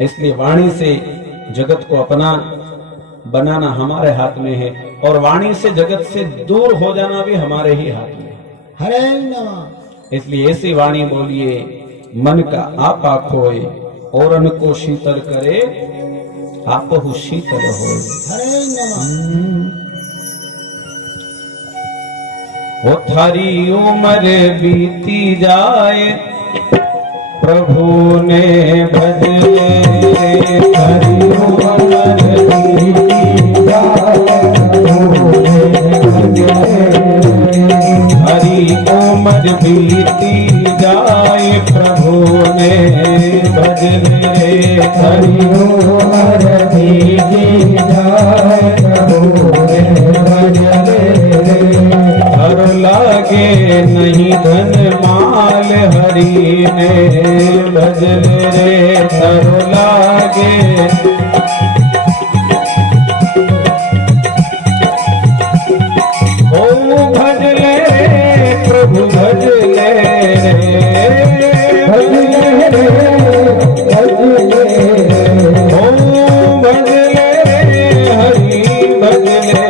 इसलिए वाणी से जगत को अपना बनाना हमारे हाथ में है और वाणी से जगत से दूर हो जाना भी हमारे ही हाथ में है। हरे नमः। इसलिए ऐसी वाणी बोलिए, मन का आपा खोए और अन्न को शीतल करे, आपहु शीतल होए। हरे नमः। वो थारी उम्र बीती जाए, प्रभु ने भज ले। थारी उम्र बीती जाए, प्रभु ने भज ले। थारी उम्र बीती जाए, प्रभु ने भज ले। थारी उम्र बीती जाए, प्रभु ने भज ले। हर लागे नहीं धन माल, हरि ने भज ले। हर लागे ओ भज ले, प्रभु भज ले। भज ले, भज ले, ओ भज ले, हरि भज ले।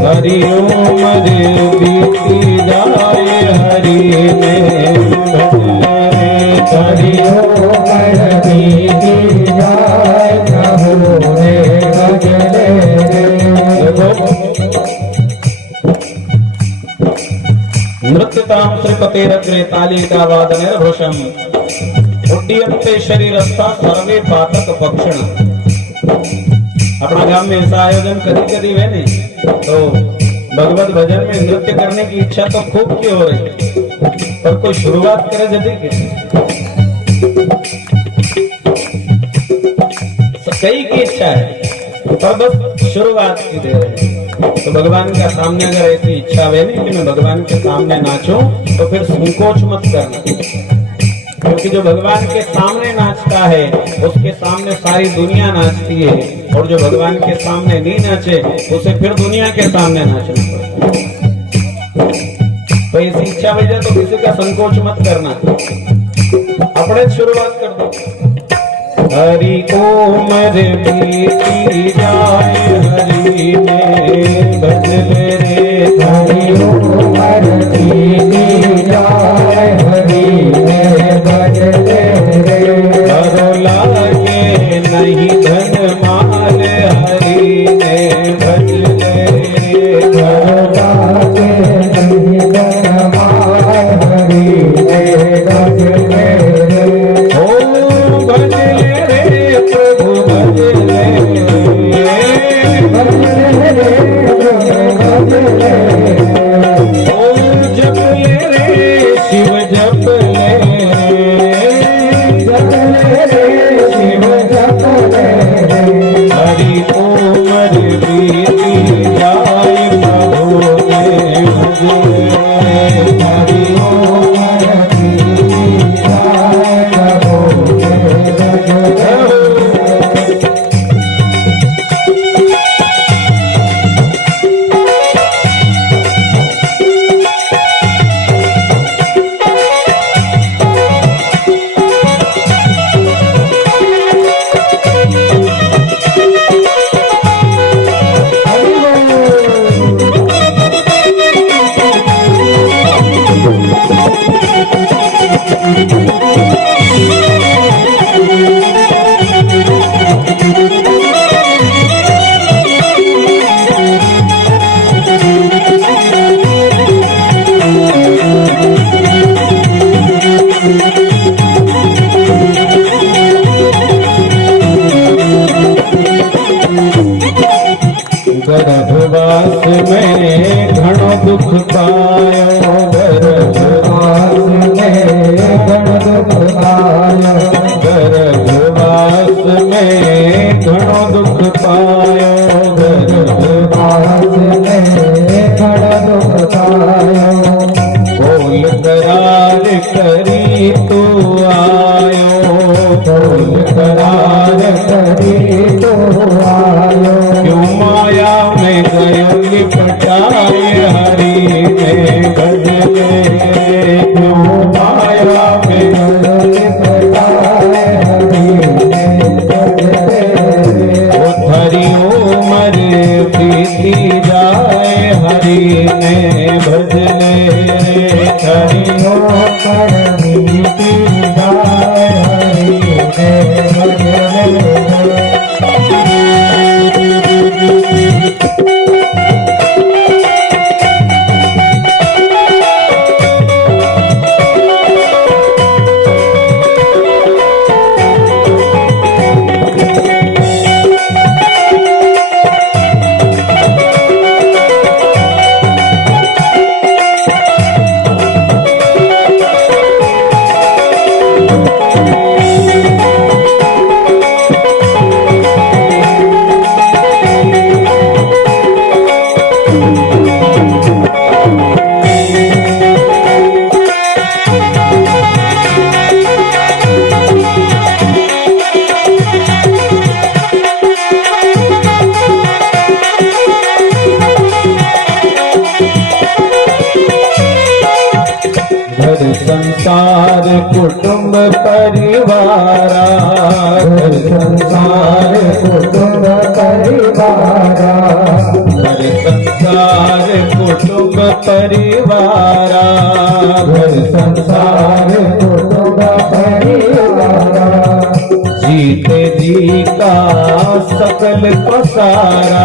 हरि उम्र बीती जाए, हरि ने भज ले। हरि उम्र बीती जाए, प्रभु ने भज ले। नृत्यतां श्रीपतेरग्रे तालिका वादनेर्भृशम् उड्डीयन्ते शरीरस्था सर्वे पातक पक्षिण। अपना गांव में ऐसा आयोजन कभी कभी है नहीं, तो भगवत भजन में नृत्य करने की इच्छा तो खूब की हो रही है, पर कोई शुरुआत करे जल्दी कई की इच्छा है, पर बस शुरुआत की दे रहे हैं। तो भगवान का सामने अगर ऐसी इच्छा है नहीं कि मैं भगवान के सामने नाचूं, तो फिर संकोच मत करना, क्योंकि जो भगवान के सामने नाचता है उसके सामने सारी दुनिया नाचती है, और जो भगवान के सामने नहीं नाचे उसे फिर दुनिया के सामने नाचना पड़ता। तो ऐसी इच्छा वजह तो किसी का संकोच मत करना, अपने शुरुआत कर दो। हरि उम्र बीती जाए, हरि ने भज ले। हरि उम्र बीती जाए, हरि ने भज ले। हर लागे नहीं धन माल, हरि ने भज ले। हर लागे नहीं धन माल, हरि ने भज ले। ओ भज ले, प्रभु भज ले। भज ले, प्रभु भज ले। ओ जप ले, शिव जप ले। जप ले, शिव जप ले। हरि उम्र बीती जाए, प्रभु ने भज ले। हरि उम्र बीती जाए, प्रभु ने भज ले। गर्भवास में घणो दुख पायो, गर्भवास में घणो दुख पायो। गर्भवास में घणो दुख पायो, गर्भवास में घणो दुख पायो। बोल करार करी तू आयो, बोल करार करी तू आयो। क्यों माया में गयो लिपटाए, हरि ने भज ले। क्यों ने भजले रे हरि हरिओ परमीति गाय हरि ने भजले संसार कुटुंब परिवारा घर संसार कुटुंब परिवारा घर संसार कुटुंब परिवारा घर संसार कुटुंब परिवारा जीते जी का सकल पसारा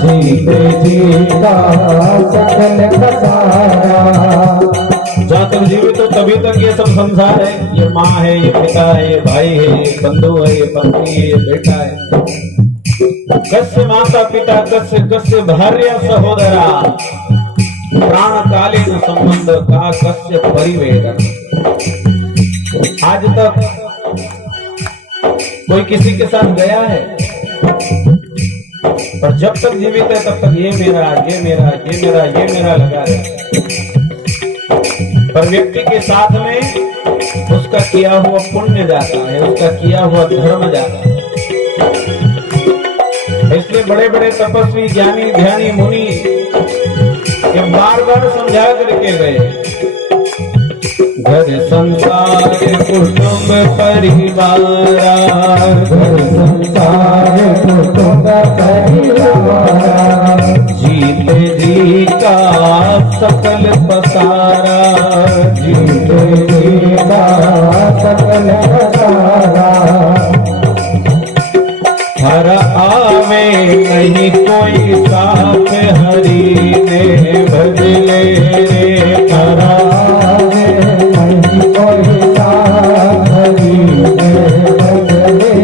जीते जी का सकल पसारा जहाँ तक जीवित हो तभी तक ये सब संसार है। ये माँ है, ये पिता है, ये भाई है, ये बंधु है, ये पत्नी है, ये बेटा है। कस्य माता पिता कस्य कस्य भार्या सहोदरा प्राणकालीन संबंध का कस्य परिवेदन। आज तक कोई किसी के साथ गया है, पर जब तक जीवित है तब तक ये मेरा ये मेरा ये मेरा ये मेरा लगा है। पर व्यक्ति के साथ में उसका किया हुआ पुण्य जाता है, उसका किया हुआ धर्म जाता है। इसलिए बड़े बड़े तपस्वी ज्ञानी ध्यानी मुनि ये बार बार समझा करके गए, घर संसार कुटुंब परिवारा घर संसार कुटुंब परिवारा जीते जी का सकल पसारा जीते जी का सकल पसारा हर आवे नहीं कोई साथ हरि ने भजले रे हर आवे नहीं कोई साथ हरि ने भजले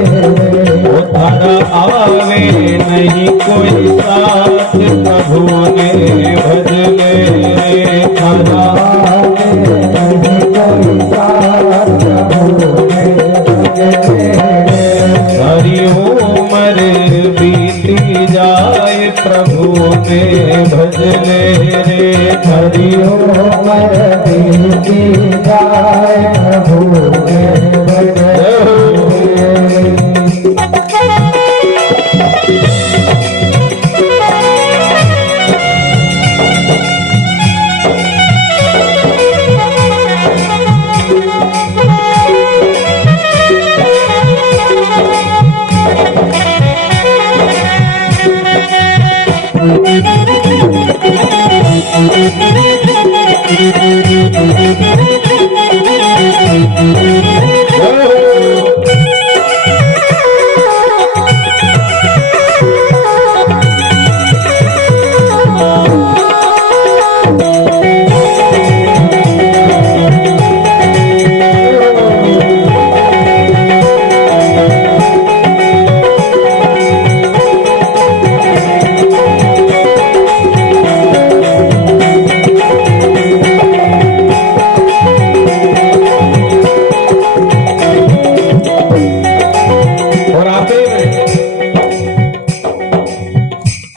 हर आवे नहीं कोई साथ प्रभु ने भजले रे हर आवे नहीं कोई साथ प्रभु ने भजले हरि उमर बीती जाए प्रभु ने भजले रे हरि उमर बीती जाए प्रभु ने भजले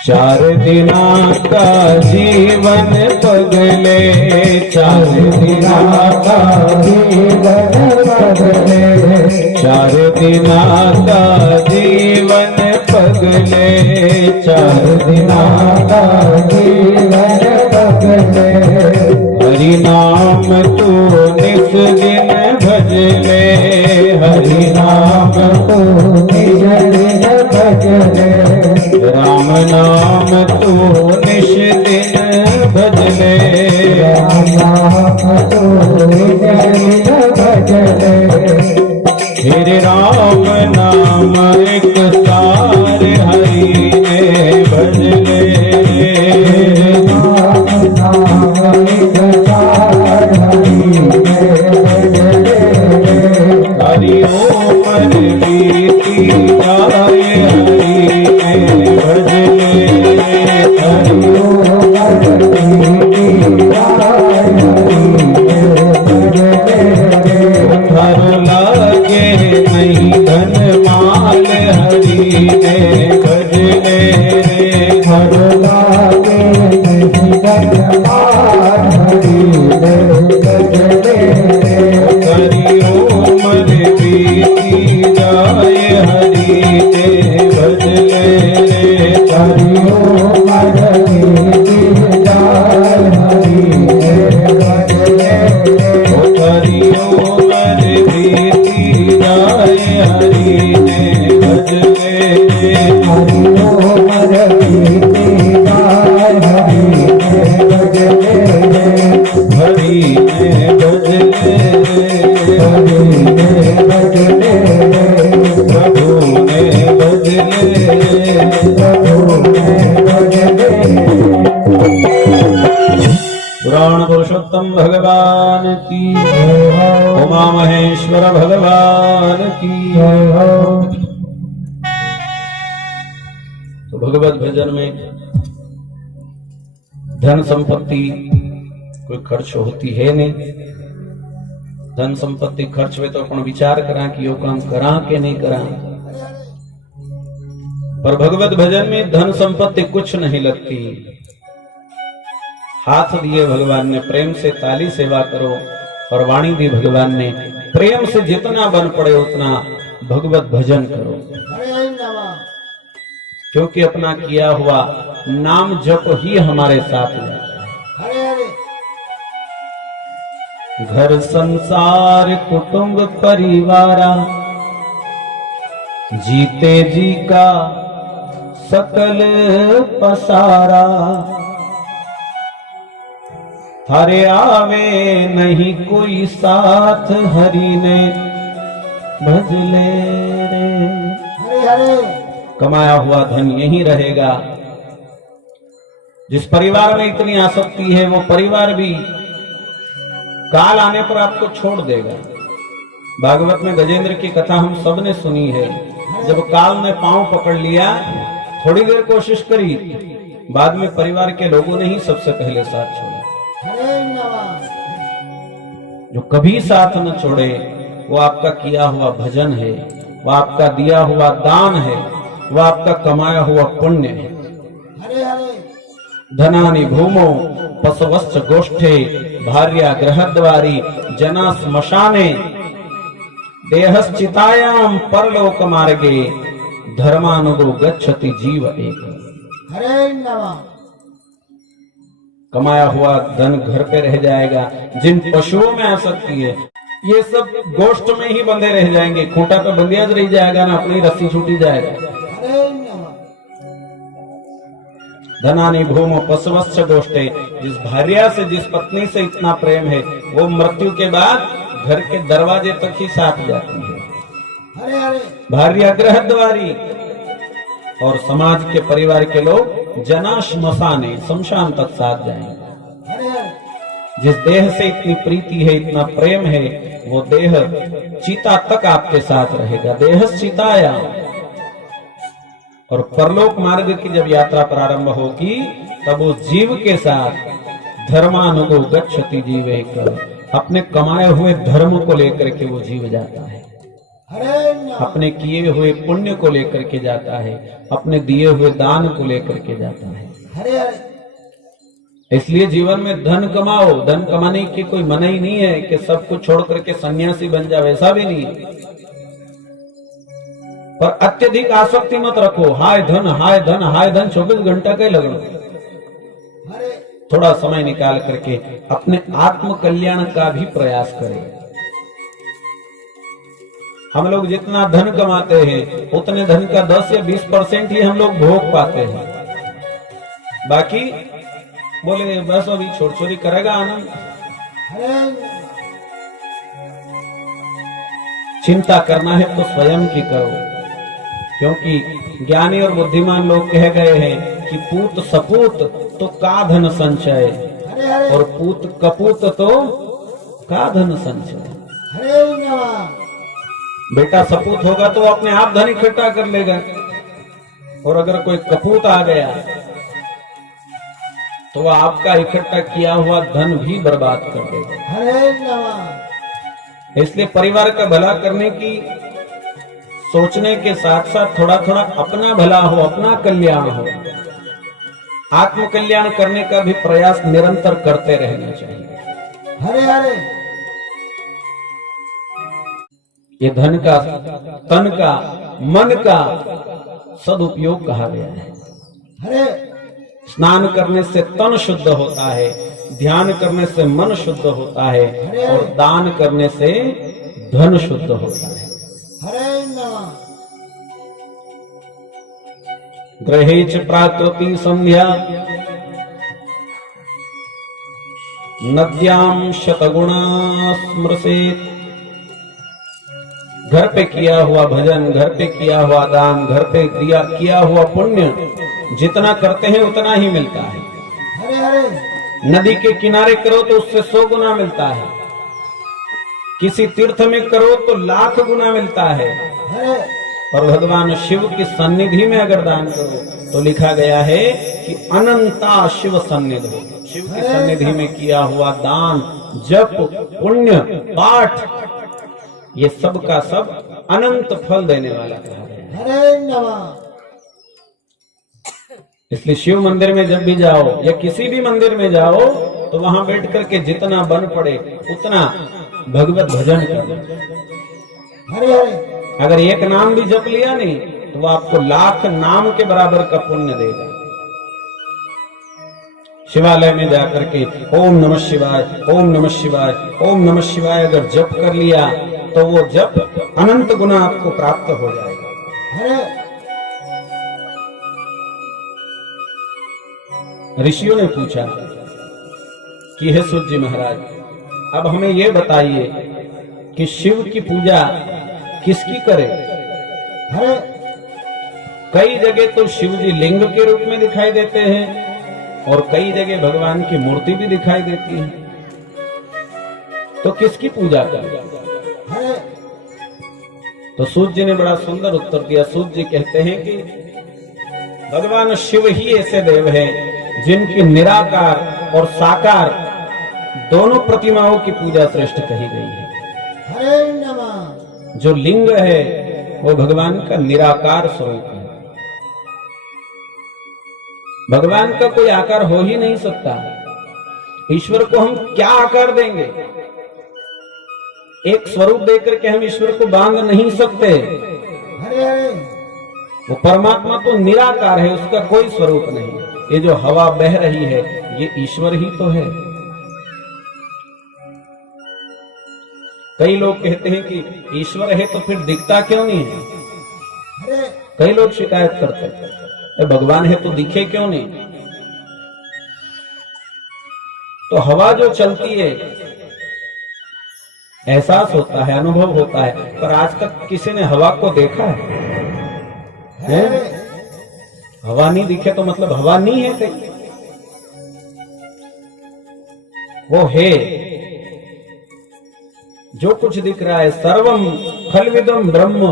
चार दिना का जीवन पगले, चार दिना का जीवन पगले, चार दिना का जीवन पगले, चार दिना का जीवन पगले। हरि नाम तू निस दिन भजले, हरि नाम तू निज दिन भजले, राम नाम तू निश दिन भजले। हेरे राम नाम एक सार हरि ने भज ले हरि ओम बीती जाए हरि ने भज ले हरि धर लागे नहीं धन माल हरि ने भज ले हर लागे नहीं धनवान हरि ने भज ले हरि ओम बीती जाए हरि ने भज ले हरि ओम बीती जाए हरि ने भज ले हरि ओम बीती जाए हरि ने भज ले हरि ओम बीती जाए हरि ने भज ले हरि ने भज ले हरि ने भज ले प्रभु ने भज ले प्रभु ने भज ले पुराण पुरुषोत्तम भगवान की उमा महेश्वर भगवान की। तो भगवत भजन में धन संपत्ति कोई खर्च होती है नहीं। धन संपत्ति खर्च हुए तो अपन विचार करा कि यो काम करा के नहीं करा। पर भगवत भजन में धन संपत्ति कुछ नहीं लगती। हाथ दिए भगवान ने प्रेम से ताली सेवा करो और वाणी दी भगवान ने प्रेम से जितना बन पड़े उतना भगवत भजन करो। हरे नमः। क्योंकि अपना किया हुआ नाम जप ही हमारे साथ है। हरे हरे। घर संसार कुटुंब परिवारा जीते जी का सकल पसारा थारे आवे नहीं कोई साथ हरि ने भज ले रे। हरे हरे। कमाया हुआ धन यही रहेगा। जिस परिवार में इतनी आसक्ति है वो परिवार भी काल आने पर आपको छोड़ देगा। भागवत में गजेंद्र की कथा हम सब ने सुनी है। जब काल ने पांव पकड़ लिया, थोड़ी देर कोशिश करी, बाद में परिवार के लोगों ने ही सबसे पहले साथ छोड़ा। हरे नमः। जो कभी साथ न छोड़े वो आपका किया हुआ भजन है, वो आपका दिया हुआ दान है, वो आपका कमाया हुआ पुण्य है। हरे हरे। धनानि भूमो पशवश्च गोष्ठे भार्या गृहद्वारी जना श्मशाने देहश्चितायाम परलोक मार्गे धर्मानुगो गच्छति जीव एक। हरे नमः। कमाया हुआ धन घर पे रह जाएगा। जिन पशुओं में आसक्ति है ये सब गोष्ठ में ही बंधे रह जाएंगे। खूंटा पे बंदियाज रह जाएगा ना, अपनी रस्सी छूटी जाएगा। हरे नमः। धनानि भूमो पशवश्च गोष्ठे, जिस भार्या से जिस पत्नी से इतना प्रेम है वो मृत्यु के बाद घर के दरवाजे तक ही साथ जाती है। हरे हरे। भार्या गृहद्वारी और समाज के परिवार के लोग जना श्मशाने शमशान तक साथ जाएंगे। हरे हरे। जिस देह से इतनी प्रीति है, इतना प्रेम है, वो देह चिता तक आपके साथ रहेगा। देह चिताया। और परलोक मार्ग की जब यात्रा प्रारंभ होगी तब वो जीव के साथ धर्मानुगो गच्छति जीवेक, अपने कमाए हुए धर्म को लेकर के वो जीव जाता है। हरे नमः। अपने किए हुए पुण्य को लेकर के जाता है, अपने दिए हुए दान को लेकर के जाता है। हरे हरे। इसलिए जीवन में धन कमाओ। धन कमाने की कोई मनाही नहीं है कि सब कुछ छोड़ करके सन्यासी बन जाओ, ऐसा भी नहीं है। पर अत्यधिक आसक्ति मत रखो। हाय धन हाय धन हाय धन 24 घंटा का ही लगना। हरे। थोड़ा समय निकाल करके अपने आत्म कल्याण का भी प्रयास करें। हम लोग जितना धन कमाते हैं उतने धन का 10 या 20% ही हम लोग भोग पाते हैं। बाकी बोले बस अभी छोड़ छोड़ी करेगा आनंद, हरे नमः चिंता करना है तो स्वयं की करो, क्योंकि ज्ञानी और बुद्धिमान लोग कह गए हैं कि पूत सपूत तो का धन संचय, हरे हरे और पूत कपूत तो का धन संचय। हरे नमः बेटा सपूत होगा तो वो अपने आप धन इकट्ठा कर लेगा, और अगर कोई कपूत आ गया तो वह आपका इकट्ठा किया हुआ धन भी बर्बाद कर देगा। हरे नमः इसलिए परिवार का भला करने की सोचने के साथ साथ थोड़ा थोड़ा अपना भला हो, अपना कल्याण हो, आत्म कल्याण करने का भी प्रयास निरंतर करते रहना चाहिए। हरे हरे ये धन का, तन का, मन का सदुपयोग कहा गया है। हरे स्नान करने से तन शुद्ध होता है, ध्यान करने से मन शुद्ध होता है, और दान करने से धन शुद्ध होता है। हरे नमः ग्रहे च प्राकृति संध्या नद्याम शतगुणा स्मृसेत। घर पे किया हुआ भजन, घर पे किया हुआ दान, घर पे दिया किया हुआ पुण्य जितना करते हैं उतना ही मिलता है। हरे हरे नदी के किनारे करो तो उससे 100 गुना मिलता है, किसी तीर्थ में करो तो 1,00,000 गुना मिलता है, हरे और भगवान शिव की सन्निधि में अगर दान करो तो लिखा गया है कि अनंता शिव सन्निधि। शिव की सन्निधि में किया हुआ दान, जप, पुण्य, पाठ, ये सब का सब अनंत फल देने वाला कहा गया है। हरे नमः इसलिए शिव मंदिर में जब भी जाओ या किसी भी मंदिर में जाओ तो वहां बैठ करके जितना बन पड़े उतना भगवत भजन करो। हरे हरे अगर एक नाम भी जप लिया नहीं तो वो आपको 1,00,000 नाम के बराबर का पुण्य देगा। शिवालय में जाकर के ओम नमः शिवाय, ओम नमः शिवाय, ओम नमः शिवाय अगर जप कर लिया तो वो जप अनंत गुना आपको प्राप्त हो जाएगा। हरे ऋषियों ने पूछा कि हे सूत जी महाराज, अब हमें ये बताइए कि शिव की पूजा किसकी करे। हरे कई जगह तो शिव जी लिंग के रूप में दिखाई देते हैं और कई जगह भगवान की मूर्ति भी दिखाई देती है, तो किसकी पूजा करें। हरे तो सूत जी ने बड़ा सुंदर उत्तर दिया। सूत जी कहते हैं कि भगवान शिव ही ऐसे देव हैं जिनकी निराकार और साकार दोनों प्रतिमाओं की पूजा श्रेष्ठ कही गई है। हरे नमः जो लिंग है वो भगवान का निराकार स्वरूप है। भगवान का कोई आकार हो ही नहीं सकता। ईश्वर को हम क्या आकार देंगे। एक स्वरूप देकर के हम ईश्वर को बांध नहीं सकते। हरे हरे वो परमात्मा तो निराकार है, उसका कोई स्वरूप नहीं। ये जो हवा बह रही है ये ईश्वर ही तो है। कई लोग कहते हैं कि ईश्वर है तो फिर दिखता क्यों नहीं है। हरे कई लोग शिकायत करते हैं भगवान है तो दिखे क्यों नहीं। तो हवा जो चलती है एहसास होता है, अनुभव होता है, पर आज तक किसी ने हवा को देखा है? हवा नहीं दिखे तो मतलब हवा नहीं है कहीं। वो है जो कुछ दिख रहा है। सर्वम खलविदम ब्रह्म।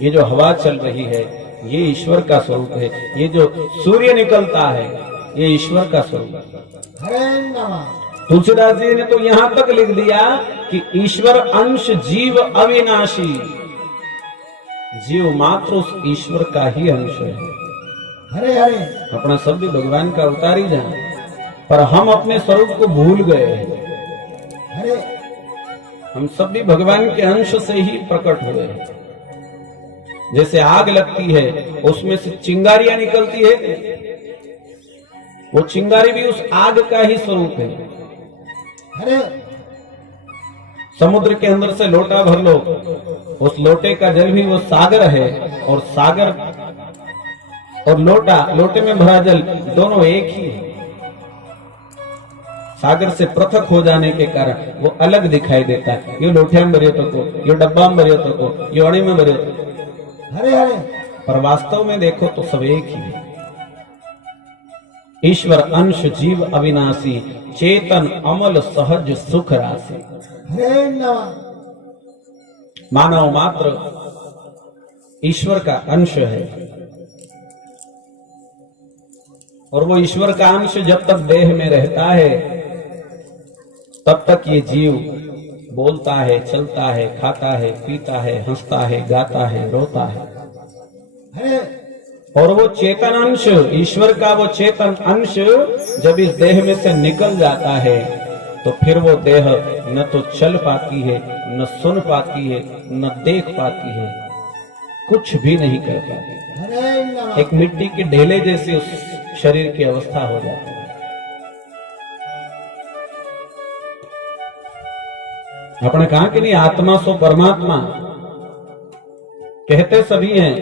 ये जो हवा चल रही है ये ईश्वर का स्वरूप है। ये जो सूर्य निकलता है ये ईश्वर का स्वरूप है। हरे नमः तुलसीदास जी ने तो यहां तक लिख दिया कि ईश्वर अंश जीव अविनाशी। जीव मात्र उस ईश्वर का ही अंश है। हरे हरे अपना सब भी भगवान का अवतार ही जाने, पर हम अपने स्वरूप को भूल गए हैं। हरे हम सब भी भगवान के अंश से ही प्रकट हुए हैं। जैसे आग लगती है उसमें से चिंगारियां निकलती है, वो चिंगारी भी उस आग का ही स्वरूप है। हरे समुद्र के अंदर से लोटा भर लो, उस लोटे का जल भी वो सागर है, और सागर और लोटा, लोटे में भरा जल दोनों एक ही है। सागर से पृथक हो जाने के कारण वो अलग दिखाई देता है। यो लोठिया में भरियो तो को, यो डब्बा में भरियो तो को, यो अणी में भरियो तो को। हरे हरे पर वास्तव में देखो तो सब एक ही है। ईश्वर अंश जीव अविनाशी, चेतन अमल सहज सुख राशि। हरे नमः मानव मात्र ईश्वर का अंश है, और वो ईश्वर का अंश जब तक देह में रहता है तब तक ये जीव बोलता है, चलता है, खाता है, पीता है, हंसता है, गाता है, रोता है। हरे और वो चेतन अंश, ईश्वर का वो चेतन अंश जब इस देह में से निकल जाता है तो फिर वो देह न तो चल पाती है, न सुन पाती है, न देख पाती है, कुछ भी नहीं कर पाती। हरे नमः एक मिट्टी के ढेले जैसी उस शरीर की अवस्था हो जाती है। आपने कहा कि नहीं, आत्मा सो परमात्मा कहते सभी हैं,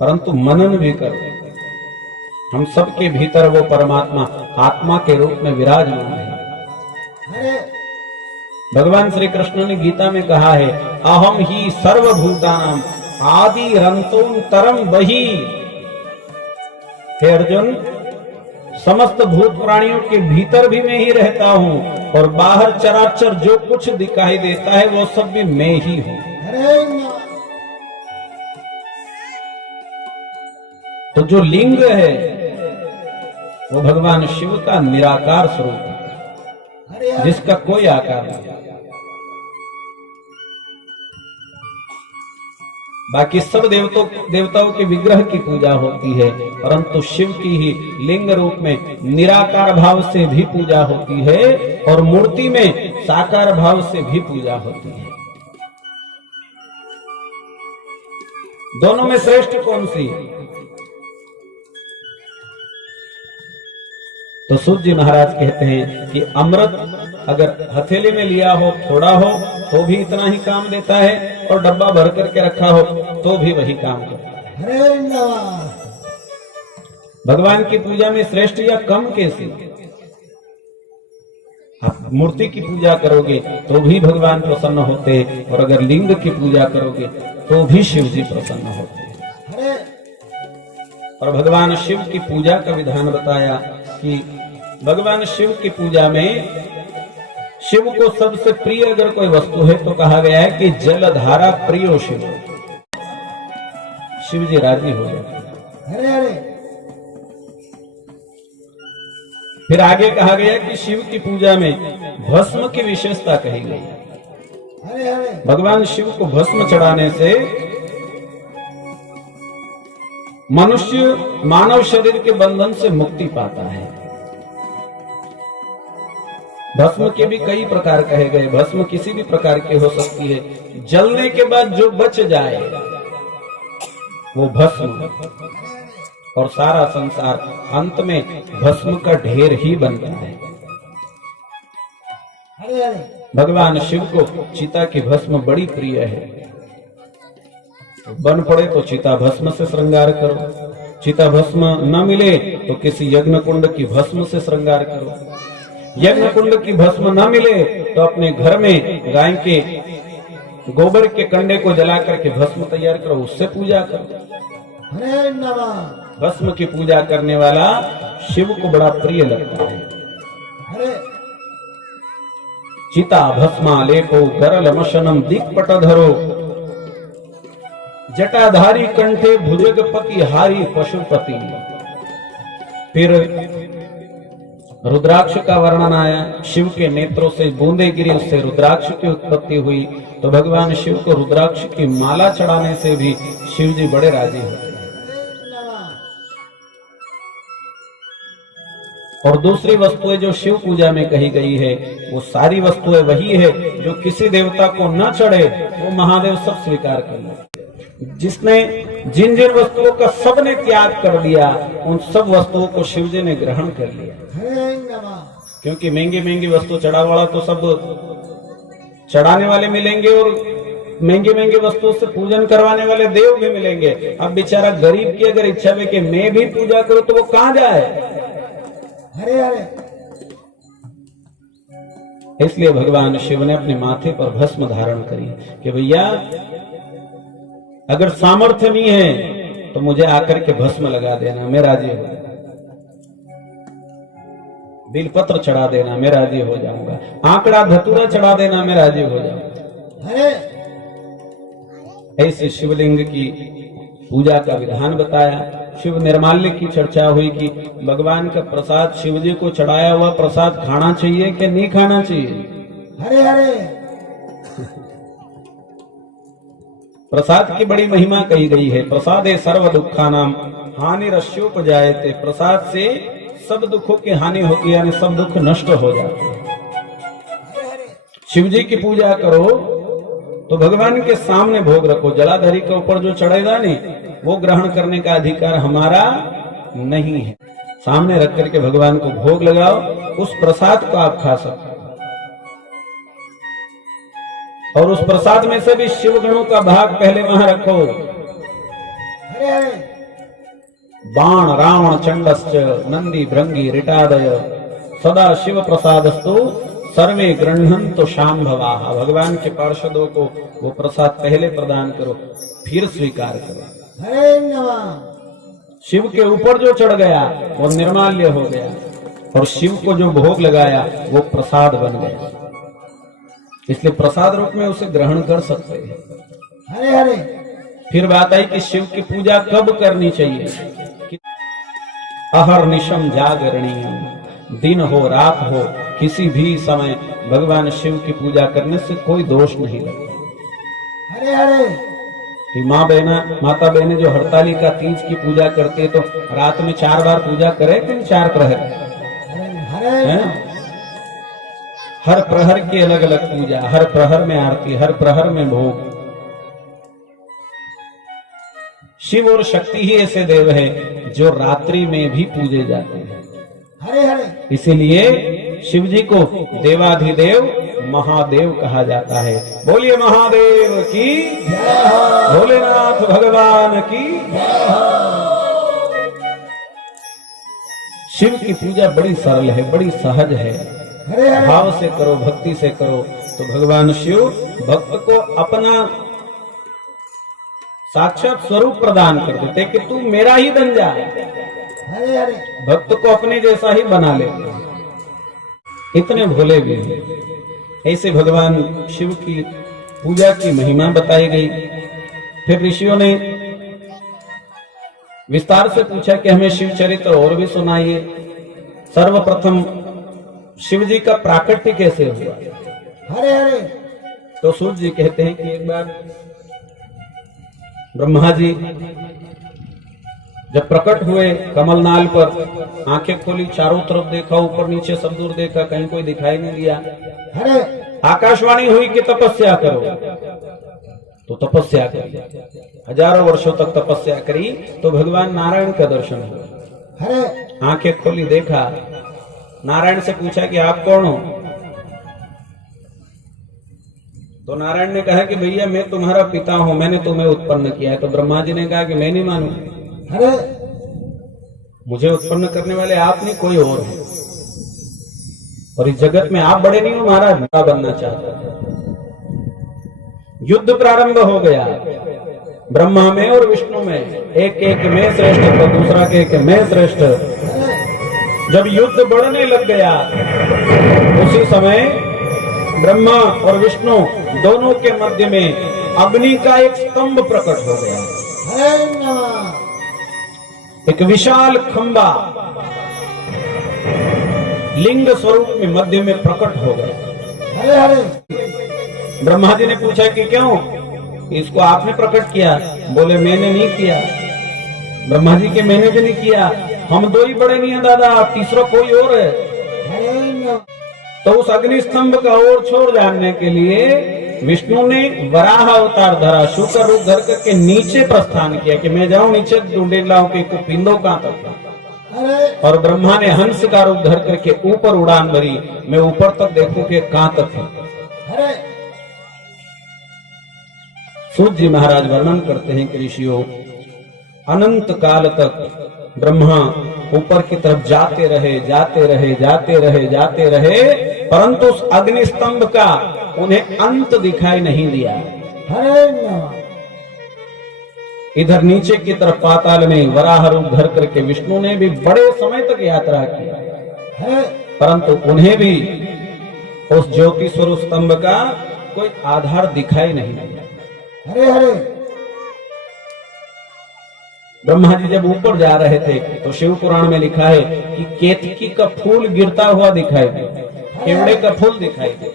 परंतु मनन भी करो। हम सबके भीतर वो परमात्मा आत्मा के रूप में विराजमान है। हरे भगवान श्री कृष्ण ने गीता में कहा है, अहम ही सर्वभूतानां आदि रंतोन्तरम बही। हे अर्जुन, समस्त भूत प्राणियों के भीतर भी मैं ही रहता हूँ, और बाहर चराचर जो कुछ दिखाई देता है वो सब भी मैं ही हूँ। हरे नमः तो जो लिंग है वो भगवान शिव का निराकार स्वरूप है, हरे हरे जिसका कोई आकार नहीं। बाकी सब देवताओं के विग्रह की पूजा होती है, परंतु शिव की ही लिंग रूप में निराकार भाव से भी पूजा होती है, और मूर्ति में साकार भाव से भी पूजा होती है। दोनों में श्रेष्ठ कौन सी? तो सूत जी महाराज कहते हैं कि अमृत अगर हथेली में लिया हो, थोड़ा हो तो भी इतना ही काम देता है, और डब्बा भर करके रखा हो तो भी वही काम करता है। हरे नमः भगवान की पूजा में श्रेष्ठ या कम कैसे? आप मूर्ति की पूजा करोगे तो भी भगवान प्रसन्न होते, और अगर लिंग की पूजा करोगे तो भी शिव जी प्रसन्न होते। हरे और भगवान शिव की पूजा का विधान बताया कि भगवान शिव की पूजा में शिव को सबसे प्रिय अगर कोई वस्तु है तो कहा गया है कि जलधारा प्रियो शिव। शिव जी राजी हो जाते। हरे हरे फिर आगे कहा गया कि शिव की पूजा में भस्म की विशेषता कही गई। हरे हरे भगवान शिव को भस्म चढ़ाने से मनुष्य मानव शरीर के बंधन से मुक्ति पाता है। भस्म के भी कई प्रकार कहे गए। भस्म किसी भी प्रकार की हो सकती है। जलने के बाद जो बच जाए वो भस्म, और सारा संसार अंत में भस्म का ढेर ही बनता है। हरे हरे भगवान शिव को चिता की भस्म बड़ी प्रिय है। बन पड़े तो चिता भस्म से श्रृंगार करो, चिता भस्म न मिले तो किसी यज्ञ कुंड की भस्म से श्रृंगार करो, यज्ञ कुंड की भस्म न मिले तो अपने घर में गाय के गोबर के कंडे को जला करके भस्म तैयार करो, उससे पूजा करो। हरे नमः भस्म की पूजा करने वाला शिव को बड़ा प्रिय लगता है। हरे चिता भस्मा लेपो गरलमशनम दिक्पटधरो, जटाधारी कंठे भुजगपति हारी पशुपति। फिर रुद्राक्ष का वर्णन आया। शिव के नेत्रों से बूंदे गिरी, उससे रुद्राक्ष की उत्पत्ति हुई। तो भगवान शिव को रुद्राक्ष की माला चढ़ाने से भी शिव जी बड़े राजी होते हैं। और दूसरी वस्तुएं जो शिव पूजा में कही गई है वो सारी वस्तुएं वही है जो किसी देवता को न चढ़े वो महादेव सब स्वीकार कर ले। जिसने जिन जिन वस्तुओं का सबने त्याग कर दिया उन सब वस्तुओं को शिव जी ने ग्रहण कर लिया। हरे नमः क्योंकि महंगी महंगी वस्तु चढ़ा वाला तो सब चढ़ाने वाले मिलेंगे और महंगी महंगी वस्तुओं से पूजन करवाने वाले देव भी मिलेंगे। अब बेचारा गरीब की अगर इच्छा है कि मैं भी पूजा करूं तो वो कहां जाए? हरे हरे इसलिए भगवान शिव ने अपने माथे पर भस्म धारण करी कि भैया अगर सामर्थ्य नहीं है तो मुझे आकर के भस्म लगा देना, मैं राजी हो जाऊंगा, बिलपत्र चढ़ा देना, मैं राजी हो जाऊंगा, आंकड़ा धतूरा चढ़ा देना, मैं राजी हो जाऊंगा। हरे ऐसे शिवलिंग की पूजा का विधान बताया। शिव निर्माल्य की चर्चा हुई कि भगवान का प्रसाद, शिव जी को चढ़ाया हुआ प्रसाद खाना चाहिए कि नहीं खाना चाहिए। हरे हरे प्रसाद की बड़ी महिमा कही गई है। प्रसादे सर्व दुखानाम हानिरस्योपजायते, प्रसाद से सब दुखों की हानि होती है, यानी सब दुख नष्ट हो जाते हैं। शिव जी की पूजा करो तो भगवान के सामने भोग रखो। जलाधरी के ऊपर जो चढ़ेगा नहीं, वो ग्रहण करने का अधिकार हमारा नहीं है। सामने रख करके भगवान को भोग लगाओ, उस प्रसाद को आप खा सकते हो। और उस प्रसाद में से भी शिव गणों का भाग पहले वहां रखो। हरे हरे बाण रावण चंडश्च नंदी भृंगी रिटादय सदा शिव प्रसादस्तु सर्वे गृह्णन्तु शांभवाः। भगवान के पार्षदों को वो प्रसाद पहले प्रदान करो, फिर स्वीकार करो। हरे नमः। शिव के ऊपर जो चढ़ गया वो निर्माल्य हो गया, और शिव को जो भोग लगाया वो प्रसाद बन गया। इसलिए प्रसाद रूप में उसे ग्रहण कर सकते हैं। हरे हरे फिर बात आई कि शिव की पूजा कब करनी चाहिए। अहर्निशम जागरणीय, दिन हो रात हो, किसी भी समय भगवान शिव की पूजा करने से कोई दोष नहीं लगता। हरे हरे कि माता बहने जो हरतालिका तीज की पूजा करती है तो रात में 4 बार पूजा करे कि 4 प्रहर हरे हैं? हर प्रहर की अलग अलग पूजा, हर प्रहर में आरती, हर प्रहर में भोग। शिव और शक्ति ही ऐसे देव है जो रात्रि में भी पूजे जाते हैं। हरे हरे इसीलिए शिव जी को देवाधिदेव महादेव कहा जाता है। बोलिए महादेव की, भोलेनाथ भगवान की। शिव की पूजा बड़ी सरल है, बड़ी सहज है। हरे हरे भाव से करो, भक्ति से करो तो भगवान शिव भक्त को अपना साक्षात स्वरूप प्रदान कर देते कि तू मेरा ही बन जा। हरे हरे भक्त को अपने जैसा ही बना ले, इतने भोले भी हैं। ऐसे भगवान शिव की पूजा की महिमा बताई गई। फिर ऋषियों ने विस्तार से पूछा कि हमें शिव चरित्र और भी सुनाइए। सर्वप्रथम शिव जी का प्राकट्य कैसे हुआ। हरे हरे तो सूर्य जी कहते हैं कि एक बार ब्रह्मा जी जब प्रकट हुए कमलनाल पर, आंखें खोली, चारों तरफ देखा, ऊपर नीचे सब दूर देखा, कहीं कोई दिखाई नहीं दिया। हरे आकाशवाणी हुई कि तपस्या करो, तो तपस्या करी। हजारों वर्षों तक तपस्या करी तो भगवान नारायण का दर्शन हुआ। हरे आंखें खोली, देखा, नारायण से पूछा कि आप कौन हो। तो नारायण ने कहा कि भैया मैं तुम्हारा पिता हूं, मैंने तुम्हें उत्पन्न किया है। तो ब्रह्मा जी ने कहा कि मैं नहीं मानू, हरे मुझे उत्पन्न करने वाले आप नहीं, कोई और है। और इस जगत में आप बड़े नहीं हो, महाराज बड़ा बनना चाहता था। युद्ध प्रारंभ हो गया, ब्रह्मा में और विष्णु में, एक एक में श्रेष्ठ तो दूसरा के एक में श्रेष्ठ। जब युद्ध बढ़ने लग गया उसी समय ब्रह्मा और विष्णु दोनों के मध्य में अग्नि का एक स्तंभ प्रकट हो गया। हरे नमः। एक विशाल खंबा लिंग स्वरूप में मध्य में प्रकट हो गया। हरे हरे ब्रह्मा जी ने पूछा कि क्यों इसको आपने प्रकट किया। बोले मैंने नहीं किया। ब्रह्मा जी के मैंने भी नहीं किया, हम दो ही बड़े नहीं है दादा, तीसरा कोई और है। हरे नमः। तो उस अग्नि स्तंभ का और छोर जानने के लिए विष्णु ने वराह अवतार धरा, शुक्र रूप धर करके नीचे प्रस्थान किया कि मैं जाऊं नीचे ढूंढे लाऊं कि को पिंडों कहां तक। हरे और ब्रह्मा ने हंस का रूप धर करके ऊपर उड़ान भरी, मैं ऊपर तक देखूं कि कहां तक है। हरे सूत जी महाराज वर्णन करते हैं कि ऋषियों अनंत काल तक ब्रह्मा ऊपर की तरफ जाते रहे जाते रहे जाते रहे जाते रहे, परंतु उस अग्नि स्तंभ का उन्हें अंत दिखाई नहीं दिया। हरे नमः। इधर नीचे की तरफ पाताल में वराह रूप धर करके विष्णु ने भी बड़े समय तक यात्रा की, हरे परंतु उन्हें भी उस ज्योति स्वरूप स्तंभ का कोई आधार दिखाई नहीं दिया। हरे हरे। ब्रह्मा जी जब ऊपर जा रहे थे तो शिव पुराण में लिखा है कि केतकी का फूल गिरता हुआ दिखाई दे, केवड़े का फूल दिखाई दे।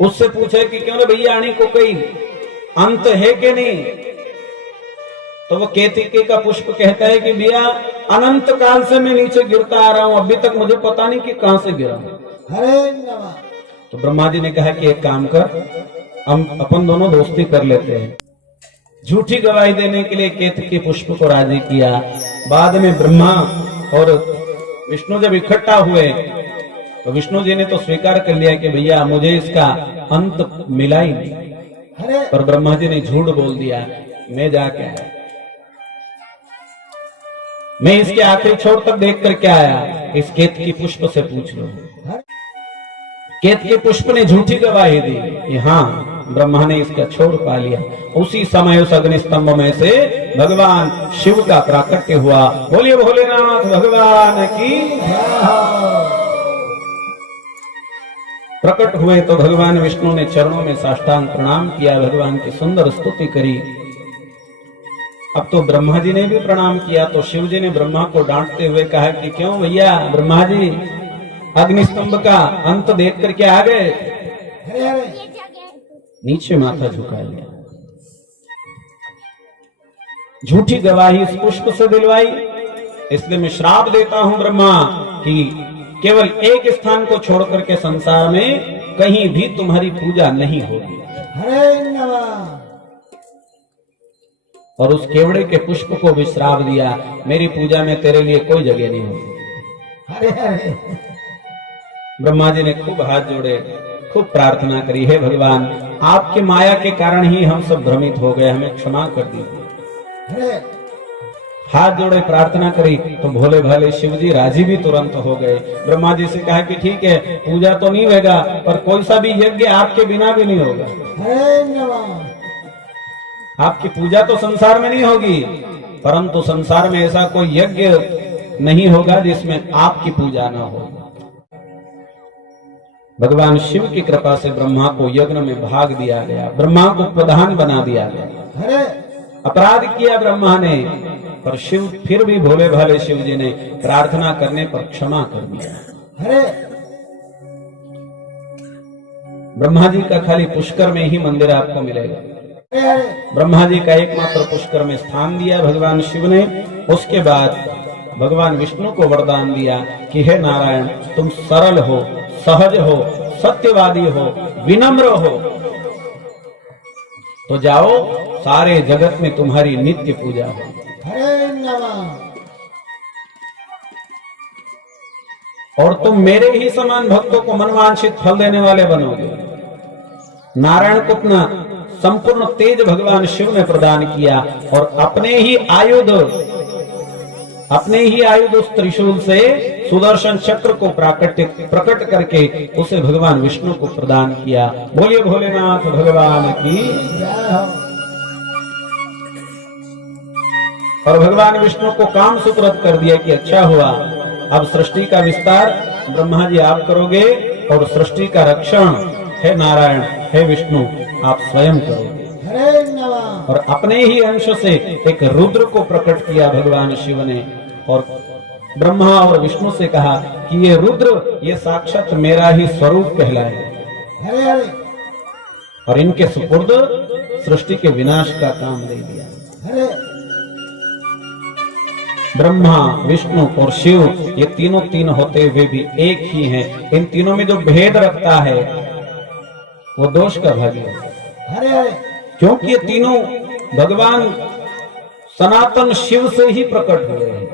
उससे पूछे कि क्यों रे भैया आनी को कोई अंत है कि नहीं, तो वो केतकी का पुष्प कहता है कि भैया अनंत काल से मैं नीचे गिरता आ रहा हूं, अभी तक मुझे पता नहीं कि कहां से गिरा। हरे नमः। तो ब्रह्मा जी ने कहा कि एक काम कर, हम अपन दोनों दोस्ती कर लेते हैं। झूठी गवाही देने के लिए केतकी पुष्प को राजी किया। बाद में ब्रह्मा और विष्णु जब इकट्ठा हुए तो विष्णु जी ने तो स्वीकार कर लिया कि भैया मुझे इसका अंत मिला ही नहीं, हरे पर ब्रह्मा जी ने झूठ बोल दिया, मैं जाके आया, मैं इसके आखिरी छोर तक देख कर क्या आया, इस केतकी पुष्प से पूछ लो। केतकी पुष्प ने झूठी गवाही दी कि हाँ ब्रह्मा ने इसका छोर पा लिया। उसी समय उस अग्नि स्तंभ में से भगवान शिव का प्राकट्य हुआ। बोलिए भोलेनाथ भगवान की। प्रकट हुए तो भगवान विष्णु ने चरणों में साष्टांग प्रणाम किया, भगवान की सुंदर स्तुति करी। अब तो ब्रह्मा जी ने भी प्रणाम किया, तो शिव जी ने ब्रह्मा को डांटते हुए कहा कि क्यों भैया ब्रह्मा जी अग्नि स्तंभ का अंत देख करके आ गए। हरे हरे। नीचे माथा झुका लिया। झूठी गवाही इस पुष्प से दिलवाई, इसलिए मैं श्राप देता हूं ब्रह्मा कि केवल एक स्थान को छोड़ करके संसार में कहीं भी तुम्हारी पूजा नहीं होगी। हरे नमः। और उस केवड़े के पुष्प को भी श्राप दिया, मेरी पूजा में तेरे लिए कोई जगह नहीं होगी। हरे हरे। ब्रह्मा जी ने खूब हाथ जोड़े, खूब प्रार्थना करी, हे भगवान आपकी माया के कारण ही हम सब भ्रमित हो गए, हमें क्षमा कर दीजिए। हरे हाथ जोड़े प्रार्थना करी तो भोले भाले शिव जी राजी भी तुरंत हो गए। ब्रह्मा जी से कहा कि ठीक है पूजा तो नहीं होगा, पर कोई सा भी यज्ञ आपके बिना भी नहीं होगा। हरे नमः। आपकी पूजा तो संसार में नहीं होगी, परंतु संसार में ऐसा कोई यज्ञ नहीं होगा जिसमें आपकी पूजा न हो। भगवान शिव की कृपा से ब्रह्मा को यज्ञ में भाग दिया गया, ब्रह्मा को प्रधान बना दिया गया। हरे अपराध किया ब्रह्मा ने, पर शिव फिर भी भोले भाले शिव जी ने प्रार्थना करने पर क्षमा कर दिया। हरे ब्रह्मा जी का खाली पुष्कर में ही मंदिर आपको मिलेगा। हरे। ब्रह्मा जी का एकमात्र पुष्कर में स्थान दिया भगवान शिव ने। उसके बाद भगवान विष्णु को वरदान दिया कि हे नारायण तुम सरल हो, सहज हो, सत्यवादी हो, विनम्र हो, तो जाओ सारे जगत में तुम्हारी नित्य पूजा हो। हरे नमः। और तुम मेरे ही समान भक्तों को मनवांछित फल देने वाले बनोगे। नारायण को अपना संपूर्ण तेज भगवान शिव ने प्रदान किया और अपने ही आयुध उस त्रिशूल से सुदर्शन चक्र को प्रकट करके उसे भगवान विष्णु को प्रदान किया। बोलिए भोलेनाथ भगवान की। और भगवान विष्णु को काम सुपुर्द कर दिया कि अच्छा हुआ, अब सृष्टि का विस्तार ब्रह्मा जी आप करोगे और सृष्टि का रक्षण हे नारायण हे विष्णु आप स्वयं करोगे। हरे नमः। और अपने ही अंश से एक रुद्र को प्रकट किया भगवान शिव ने, और ब्रह्मा और विष्णु से कहा कि ये रुद्र ये साक्षात मेरा ही स्वरूप कहलाए। हरे हरे। और इनके सुपुर्द सृष्टि के विनाश का काम दे दिया। हरे ब्रह्मा विष्णु और शिव ये तीनों तीन होते हुए भी एक ही हैं। इन तीनों में जो भेद रखता है वो दोष का भागी है, हरे हरे। क्योंकि ये तीनों भगवान सनातन शिव से ही प्रकट हुए हैं।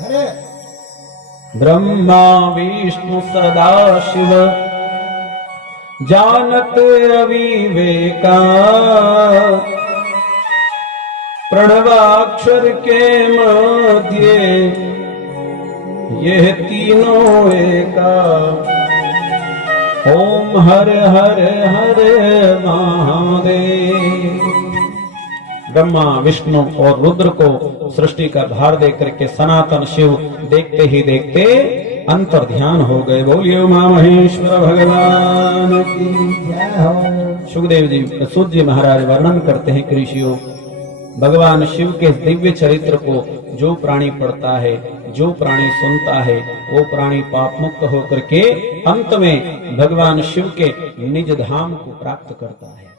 हरे ब्रह्मा विष्णु सदा शिव जानत अविवेका, प्रणवाक्षर के मध्य यह तीनों एका, ओम हर हर हर महादेव। ब्रह्मा विष्णु और रुद्र को सृष्टि का भार देकर के सनातन शिव देखते ही देखते अंतर ध्यान हो गए। बोलिए उमा महेश्वर भगवान की जय हो। सुखदेव जी सूत जी महाराज वर्णन करते हैं कि ऋषियों, भगवान शिव के दिव्य चरित्र को जो प्राणी पढ़ता है, जो प्राणी सुनता है, वो प्राणी पाप मुक्त होकर के अंत में भगवान शिव के निज धाम को प्राप्त करता है।